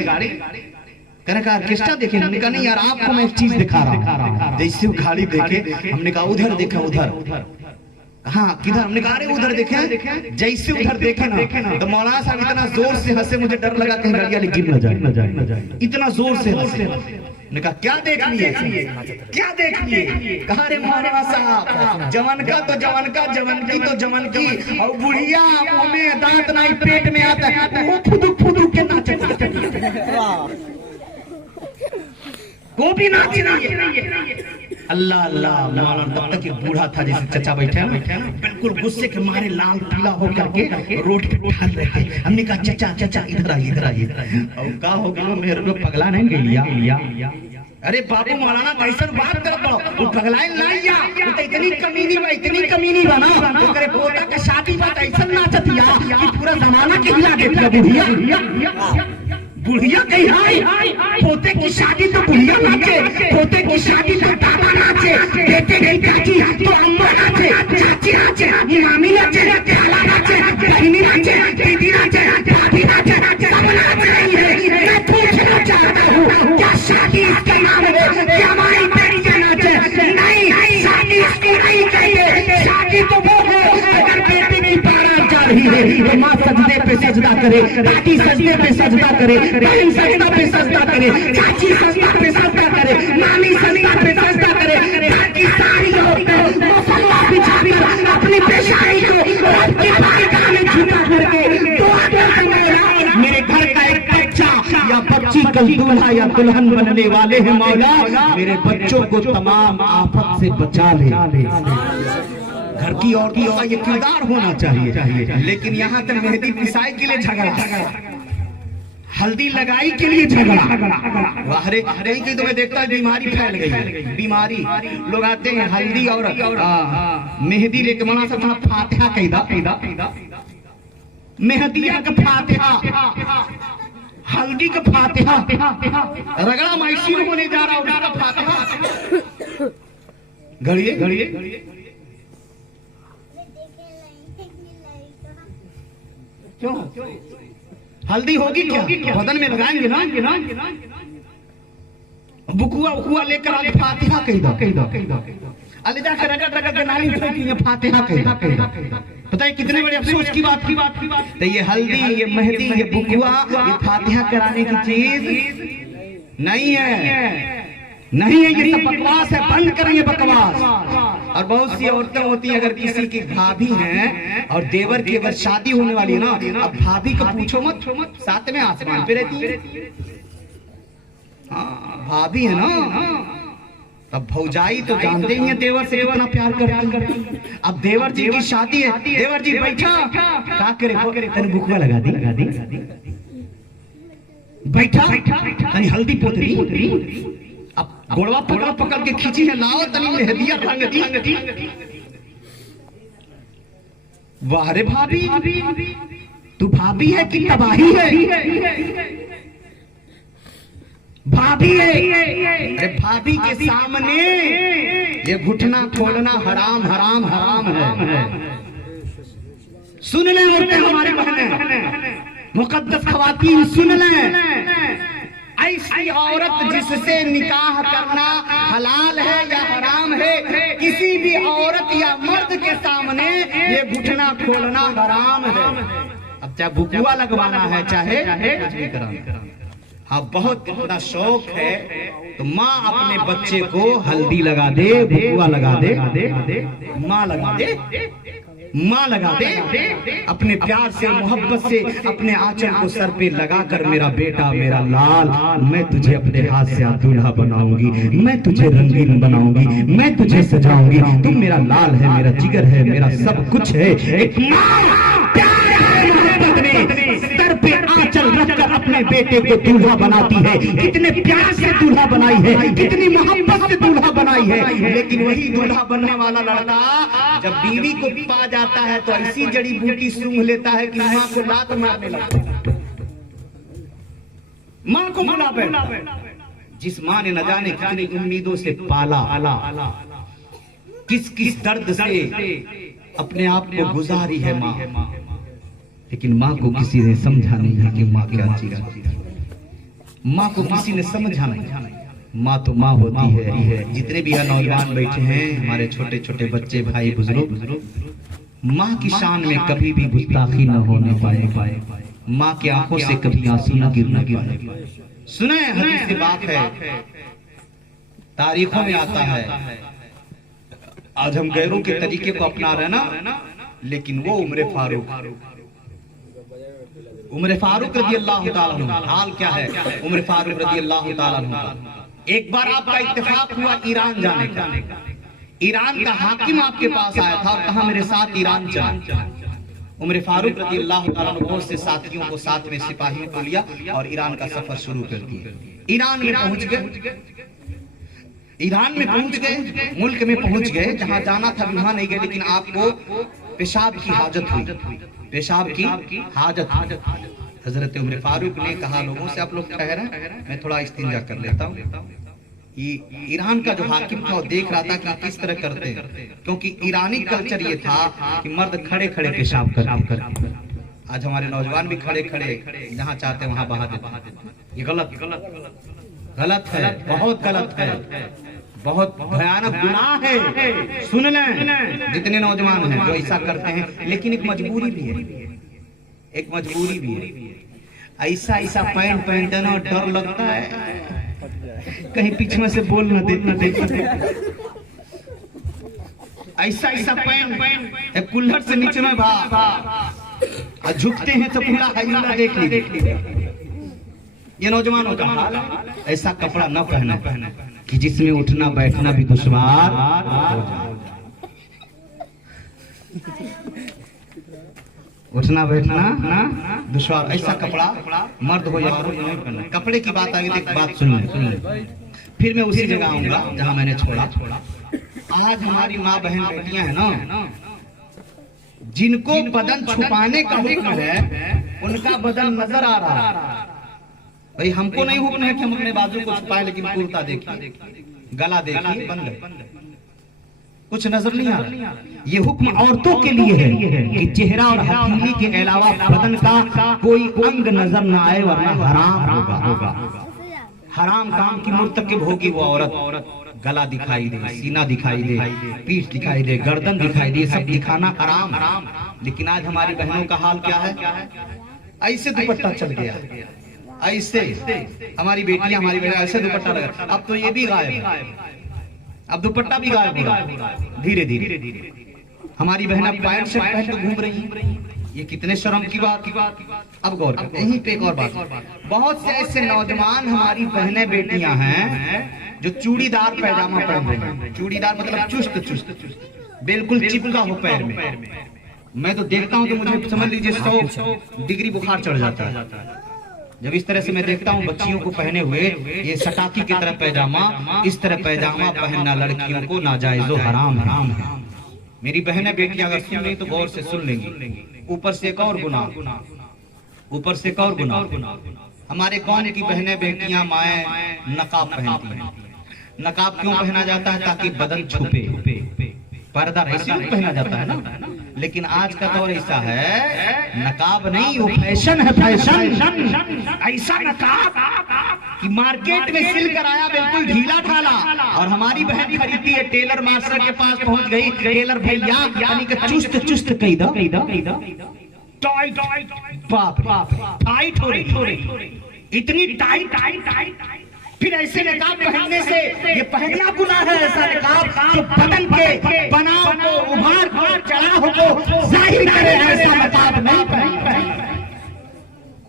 कहने का ऑर्केस्ट्रा देखे। हमने कहा नहीं यार आपको मैं एक चीज दिखा रहा हूँ। जैसे वो गाड़ी देखे, हमने कहा उधर देखा, उधर हाँ किधर? हमने कहा अरे उधर देखे। जैसे उधर देखे ना तो मौलाना साहब इतना जोर से हंसे, मुझे डर लगा कहीं गाड़ियां गिर न जाए, इतना जोर से हंसे। ने कहा क्या देख लिए, क्या देख लिए? कहा रे मौलाना साहब जवन का तो जवन का, जवन की तो जवन की, और बुढ़िया मुंह में दांत नहीं पेट में आता है, वो फुदू के नाचे, वो भी नाच रही है। अल्लाह अल्लाह। मौलाना तब तक एक बूढ़ा था, जैसे चचा बैठे हैं, बिल्कुल गुस्से के मारे लाल पीला होकर के रोड पे टहल रहे थे। हमने कहा चचा इधर आइए। और कहा हो गया मेरे को पगला नहीं लिया। अरे बाबू मौलाना कैसे बात कर दो, वो पगलाए लाइया, वो तो इतनी कमीनी बना, तो करे पोता का शादी बात ऐसा नाचतिया कि पूरा जमाना के हिला देती। बुढ़िया कही हाय, पोते की शादी तो बुढ़िया नाचे, पोते की शादी तो दादा नाचे, बेटे की चाची तो अम्मा नाचे, चाची नाचे, मामी नाचे, खाला नाचे, बहनी नाचे, दीदी नाचे, भाभी नाचे, सब नाच रही है। मैं पूछना चाहता हूँ क्या शादी इसका नाम है? क्या हमारी बेटियां नाचे? नहीं, शादी इसको नहीं चाहिए। शादी तो वो है अगर बेटी की बारात जा रही है तो माँ सजदे पे सजदा करे, दादी सजदे पे सजदा करे, बहन सजदा पे सजदा करे, चाची सजदा पे सजदा करे, मामी सजदा पे सजदा करे, बाकी सारी औरतें मसल्ला बिछाकर अपनी पेशानी को आपके पायदान में झुका करके दुआ करती हैं। मेरे घर का एक बच्चा या बच्ची कल दूल्हा या दुल्हन बनने वाले हैं मौला, मेरे बच्चों को तमाम आफत से बचा ले। घर की औरतों का ये किरदार होना चाहिए। लेकिन यहाँ तक मेहंदी पिसाई के लिए झगड़ा, हल्दी लगाई के लिए झगड़ा। हरे कहीं तो मैं देखता हूँ बीमारी फैल गई है। बीमारी लोग आते हैं हल्दी और मेहंदी लेके मना सब फातिहा कहदा, मेहंदिया का फातिहा, हल्दी का फातिहा, रगड़ा माइसी होने जा रहा उसका फातिहा। घड़िए क्यों हल्दी होगी क्या? बदन में लगाएंगे ना। बुकुआ उकुआ लेकर आले फातिहा कह दो। अले जाकर रगड़ के नाली फेंकी फातिहा कह दो। पता है कितने बड़े अफसोस की बात। तो ये हल्दी, ये मेहंदी, ये बुकुआ, ये फातिहा कराने की चीज नहीं है। ये सब बकवास है। बंद करें ये बकवास। और बहुत सी औरतें होती हैं, अगर किसी की भाभी हैं और देवर की अगर शादी होने वाली है ना, अब भाभी को पूछो मत, सातवें आसमान पे रहती है। भाभी है ना, अब भौजाई तो जानते ही हैं देवर से कितना प्यार करती। अब देवर जी की शादी है, देवर जी बैठा क्या करे, तने बुकवा लगा दी, बैठा तनी हल्दी पोतरी, अब गोड़वा पकड़ के खींची है, लाओ तनी मेहंदिया रंग दी। वाह रे भाभी, तू भाभी है कि तबाही है? भाभी है। अरे भाभी के सामने ये घुटना खोलना हराम है। सुन ले औरतें, हमारी बहनें, मुकद्दस खवातीन सुन ले। ऐसी औरत जिससे निकाह करना हलाल है या हराम है, किसी भी औरत या मर्द के सामने ये घुटना खोलना हराम है। अब चाहे बुकुआ लगवाना है, चाहे कुछ भी कराना। हाँ, बहुत अपना शौक है तो माँ अपने बच्चे को हल्दी लगा दे, बुकुआ लगा दे, माँ लगा दे, अपने प्यार से, मोहब्बत से अपने आंचल को सर पे लगाकर, मेरा बेटा, मेरा लाल, मैं तुझे अपने हाथ से दूल्हा बनाऊंगी, मैं तुझे रंगीन बनाऊंगी, मैं तुझे सजाऊंगी, तुम मेरा लाल है, मेरा जिगर है, मेरा सब कुछ है। एक सर पे आंचल रखकर अपने बेटे को दूल्हा बनाती है। कितने प्यार से दूल्हा बनाई है, कितनी मोहब्बत से दूल्हा बनाई है। लेकिन वही दूल्हा बनने वाला लड़का जब बीवी को पा जाता है तो ऐसी जड़ी बूटी सूंघ लेता है कि माँ को लात मारने लगता है, माँ को बुलावे। जिस माँ ने न जाने कितनी उम्मीदों से पाला, किस किस दर्द से अपने आप को गुजारी है माँ, लेकिन माँ को किसी ने समझा नहीं है कि माँ क्या चीज है। माँ को किसी ने समझा नहीं। माँ तो माँ होती है। जितने भी नौजवान बैठे हैं, हमारे छोटे छोटे बच्चे, भाई, बुजुर्ग, माँ की शान में कभी भी गुस्ताखी न होने पाए, माँ की आंखों से कभी आंसू न गिरना पाए। सुने, हदीस की बात है, तारीखों में आता है। आज हम गैरों के तरीके को अपना रहे ना, लेकिन वो उम्र फारूक रजी अल्लाह ताला अन्हु, हाल क्या है उम्र फारूक रजी अल्लाह ताला अन्हु। एक बार आपका इत्तेफाक हुआ ईरान जाने का। ईरान का हाकिम आपके पास आया था और कहा मेरे साथ ईरान चला। उम्र फारूक रजी अल्लाह ताला अन्हु बहुत से साथियों को, साथ में सिपाहियों को लिया और ईरान का सफर शुरू कर दिया। ईरान में पहुंच गए, मुल्क में पहुंच गए। जहां जाना था वहां नहीं गए, लेकिन आपको पेशाब की हाजत हुई, पेशाब की हाजत। हजरत उमर फारूक ने कहा लोगों से, आप लोग ठहरें, मैं थोड़ा इस्तिंजा कर लेता हूँ। ईरान का जो हाकिम था वो देख रहा था कि किस तरह करते हैं, क्योंकि ईरानी कल्चर ये था कि मर्द खड़े खड़े पेशाब करते। आज हमारे नौजवान भी खड़े खड़े जहाँ चाहते वहां बहा देते। ये गलत है, बहुत गलत है, बहुत भयानक गुनाह है। सुन लें जितने नौजवान हैं जो ऐसा करते हैं, लेकिन एक मजबूरी भी है, ऐसा पैंट पहनते ना डर लगता है कहीं पीछे में से बोल न दे। ऐसा पैंट कुल्हड़ से नीचे में झुकते हैं तो पूरा हईला देख लीजिए। ये नौजवानों का हाल है। ऐसा कपड़ा न पहने कि जिसमें उठना बैठना भी दुश्वार हो जाए। उठना बैठना दुश्वार, ऐसा कपड़ा मर्द हो या औरत नहीं पहनना। कपड़े की बात आ गई तो एक बात सुन ले, फिर मैं उसी जगह आऊंगा जहां मैंने छोड़ा। आज हमारी माँ बहन बेटियां हैं ना, जिनको बदन छुपाने का हुक्म है, उनका बदन नजर आ रहा है। भाई हमको नहीं हुक्म है कि हम अपने बाजू को छुपाए, लेकिन कुर्ता देखिए, गला देखिए, बंद, कुछ नजर नहीं आ रहा। ये हुक्म औरतों के लिए है कि चेहरा और हथेली के अलावा बदन का कोई अंग नजर न आए, वरना हराम होगा। हराम काम की मुर्तकिब होगी वो औरत। गला दिखाई दे, सीना दिखाई दे, पीठ दिखाई दे, गर्दन दिखाई दे, सब दिखाना हराम। लेकिन आज हमारी बहनों का हाल क्या है? ऐसे दुपट्टा चल गया, ऐसे हमारी बेटियां, हमारी बेटियां ऐसे दुपट्टा लगा। अब तो ये भी गायब, अब दुपट्टा भी गायब। धीरे धीरे हमारी बहन पैंट शर्ट पहन के घूम रही है। ये कितने शर्म की बात। अब गौर करें, यहीं पे एक और बात, बहुत से ऐसे नौजवान हमारी बहनें बेटियां हैं जो चूड़ीदार पैजामा पहन रही हैं। चूड़ीदार मतलब चुस्त, बिल्कुल चिपका हो पैर में। मैं तो देखता हूं तो मुझे समझ लीजिए 100 डिग्री बुखार चढ़ जाता है जब इस तरह से मैं देखता हूं बच्चियों को पहने हुए ये सटाकी की तरह पैजामा। इस तरह पैजामा पहनना लड़कियों को नाजायज हराम है। मेरी बहनें बेटियां अगर सुन लें तो गौर से सुन लेंगी। ऊपर से एक और गुनाह, हमारे कौन की बहनें बेटियां माएँ नकाब पहनती हैं। नकाब क्यों पहना जाता है? ताकि बदन छुपे, पर्दा ऐसे पहना जाता है ना। लेकिन आज का दौर ऐसा है, नकाब नहीं, वो फैशन है, फैशन। ऐसा नकाब कि मार्केट में सिल कर आया, बिल्कुल ढीला ढाला। और हमारी बहन खरीदती है, टेलर मास्टर के पास पहुंच गई, टेलर भैया यानी कि चुस्त कही दो, बाप टाइट हो रही, इतनी टाइट। फिर ऐसे नकाब पहनने से ये पहला गुनाह है। ऐसा नकाब जो बदन के बनाव को उभार चढ़ाव को जाहिर करे, ऐसा नकाब नहीं पहनना।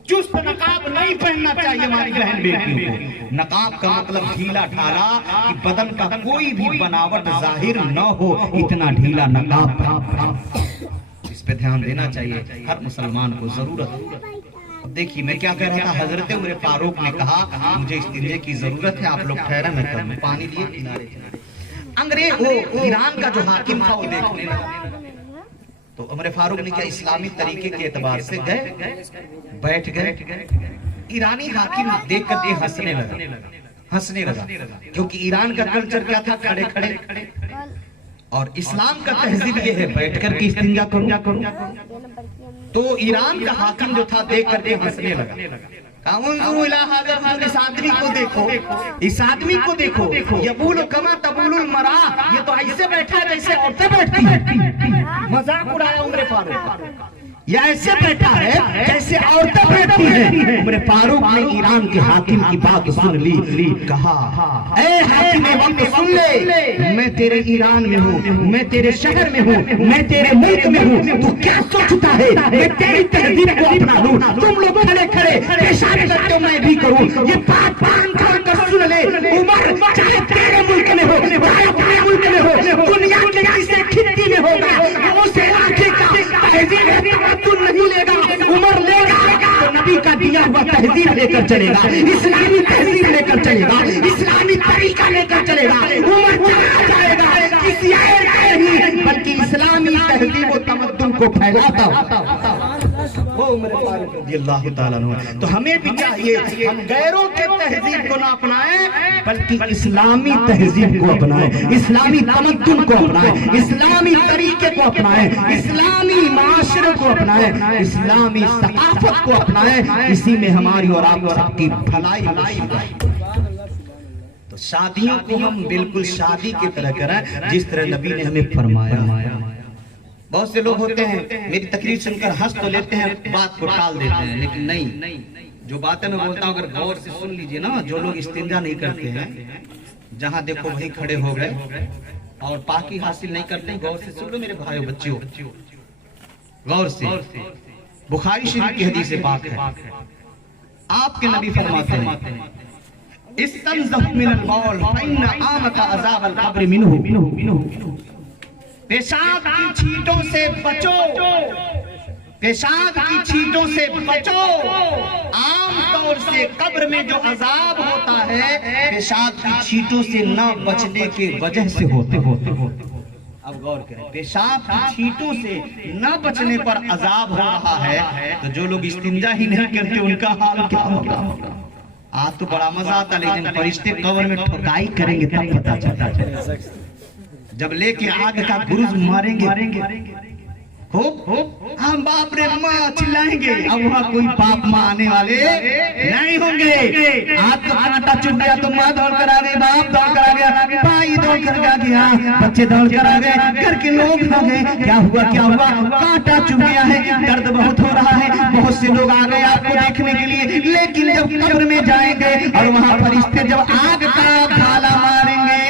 चुस्त नकाब नहीं पहनना चाहिए हमारी बहन बेटियों को। नकाब का मतलब ढीला ढाला, कि बदन का कोई भी बनावट जाहिर न हो, इतना ढीला नकाब। इस पे ध्यान देना चाहिए, हर मुसलमान को जरूरत। अब देखिए मैं क्या कह रहा था, हजरत उमर फारूक ने कहा मुझे इस्तिंजे की जरूरत है, आप लोग ठहरे, मैं पानी लिए किनारे। अंग्रेज वो ईरान का जो हाकिम था वो देखने लगा, तो उमर फारूक ने क्या इस्लामी तरीके के एतबार से गए, बैठ गए। ईरानी हाकिम देख कर हंसने लगा, क्योंकि ईरान का कल्चर क्या था, खड़े खड़े। और इस्लाम का तहजीब ये है बैठ कर के इस्तिंजा करो। तो ईरान का हाकिम जो था देख करके हंसने लगा। इस आदमी को देखो, इस आदमी को देखो, यबूल कमा तबूलुल मरा, ये तो ऐसे बैठा है जैसे औरतें बैठती हैं। मजाक उड़ाया उमर फारूक, या ऐसे बैठा है जैसे औरतें बैठती हैं। उमर फारूक ने ईरान के हाकिम की बात सुन ली, कहा ए हाकिम वक्त सुन ले, मैं तेरे ईरान में हूँ, मैं तेरे शहर में हूँ, मैं तेरे मुल्क में हूँ, तू क्या सोचता है मैं तेरी तहजीब को अपना लूं? तुम लोग खड़े खड़े पेशाब करते हो, मैं भी करूँ। ये बात कान कर सुन ले उमर, चाहे तेरे मुल्क में हो, चाहे तेरे मुल्क में हो, दुनिया के किसी खित्ते में होगा, मुझसे आगे का तहजीब नहीं लेगा, उमर लेगा तो नबी का दिया हुआ तहजीब लेकर चलेगा, इस्लामी तहजीब लेकर चलेगा, इस्लामी तरीका लेकर चलेगा। उमर चला जाएगा किसी और का नहीं, बल्कि इस्लामी तहजीब और तमद्दुन को फैलाता वो उमर फारूक रज़ियल्लाहु ताला अन्हु। तो हमें भी चाहिए हम गैरों के तहजीब को ना अपनाएं, बल्कि इस्लामी तहजीब को अपनाएं, इस्लामी तमद्दुन को अपनाएं, इस्लामी तरीके को अपनाएं, इस्लामी माशरे को अपनाएं, इस्लामी सकाफत को अपनाएं। इसी में हमारी और आप सबकी भलाई होगी। तो शादियों को हम बिल्कुल शादी की तरह करें जिस तरह नबी ने हमें फरमाया। बहुत से लोग होते हैं मेरी तकरीर सुनकर हंस तो लेते हैं, बात को टाल देते हैं, लेकिन नहीं, जो बातें मैं बोलता हूँ अगर गौर से सुन लीजिए ना, जो लोग इस्तिंजा नहीं करते हैं, जहाँ देखो वहीं खड़े हो गए और पाकी हासिल नहीं करते, गौर से सुन लो मेरे भाइयों बच्चियों, गौर से। बुखारी शरीफ की हदीस पाक है, आपके नबी फरमाते हैं इस्तंज़ह मिनल बौल फइन्न आमका अज़ाबल क़ब्र मिन्हु। पेशाब की छींटों से बचो, पेशाब की छींटों से बचो। आम तौर से कब्र में जो अजाब होता है पेशाब की छींटों से न बचने के वजह से होते। अब गौर करें, पेशाब की छींटों से न बचने पर अजाब हो रहा है, तो जो लोग इस्तिंजा ही नहीं करते उनका हाल क्या होगा। आज तो बड़ा मजा आता, लेकिन फरिश्ते कब्र में ठोकाई करेंगे तब पता चलता। जब लेके आग का गुरुज मारेंगे खूब हम बाप रे माँ चिल्लाएंगे, अब वहाँ कोई बाप माँ आने वाले नहीं होंगे। आज तो कांटा चुभ गया तो माँ दौड़ कर आ गई, बाप दौड़ कर आ गया, भाई दौड़ कर आ गया, बच्चे दौड़ कर आ गए, घर के लोग आ गए। क्या हुआ क्या हुआ, कांटा चुभ गया है, दर्द बहुत हो रहा है। बहुत से लोग आ गए आपको देखने के लिए, लेकिन जब कब्र में जाएंगे और वहाँ फरिश्ते जब आग का भाला मारेंगे,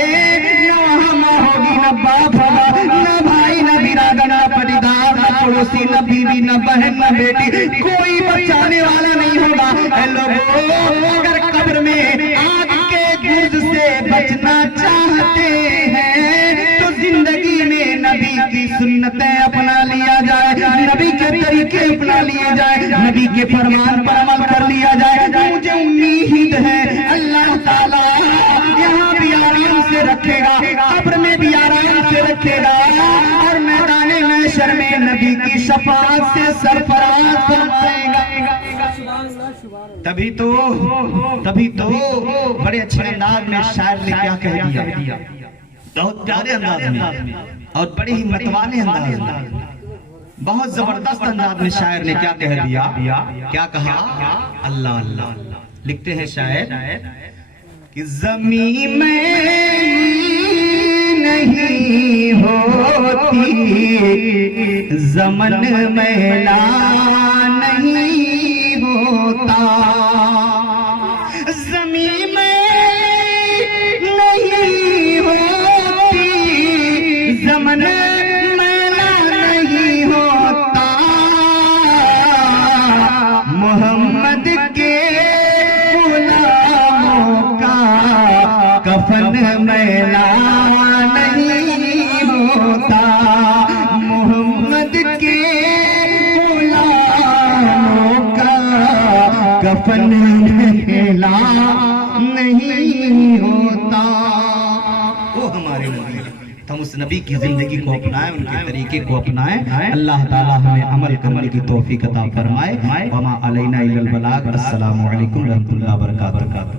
वहाँ माँ होगी न बाप होगा, न भाई न बिरादर न पटीदार न पड़ोसी न बीवी न बहन न बेटी, कोई बचाने वाला नहीं होगा। लोगों अगर कब्र में आग के गुर्ज से बचना चाहते हैं तो जिंदगी में नबी की सुन्नतें अपना लिया जाए, नबी के तरीके अपना लिए जाए, नबी के फरमान पर अमल कर लिया जाए। मुझे उम्मीद है अल्लाह ताला यहाँ भी आराम से रखेगा, कब्र में भी आराम से रखेगा, और मैदाने महशर में नबी की शफाअत से सरफराज फरमाएगा। तभी तो बड़े अच्छे अंदाज में शायर ने क्या कह दिया, बहुत प्यारे अंदाज में और बड़े ही मतवाले अंदाज में, बहुत जबरदस्त अंदाज में शायर ने क्या कह दिया, क्या कहा। अल्लाह अल्लाह लिखते हैं शायर कि ज़मीं में नहीं होती, ज़मन मैला नहीं होता, ज़मीं में नहीं होती, ज़मन मैला नहीं होता, मोहम्मद के गुलामों का कफन मैला नहीं होता, मोहम्मद के गुलामों का कफन मैला नहीं होता। वो हमारे नबी, हम उस नबी की जिंदगी को अपनाएं, उनके तरीके को अपनाएं। अल्लाह ताला हमें अमल करने की तौफीक अता फरमाए। वमा अलैना इल्लल बलाग। अस्सलामु अलैकुम व रहमतुल्लाहि व बरकातुहू।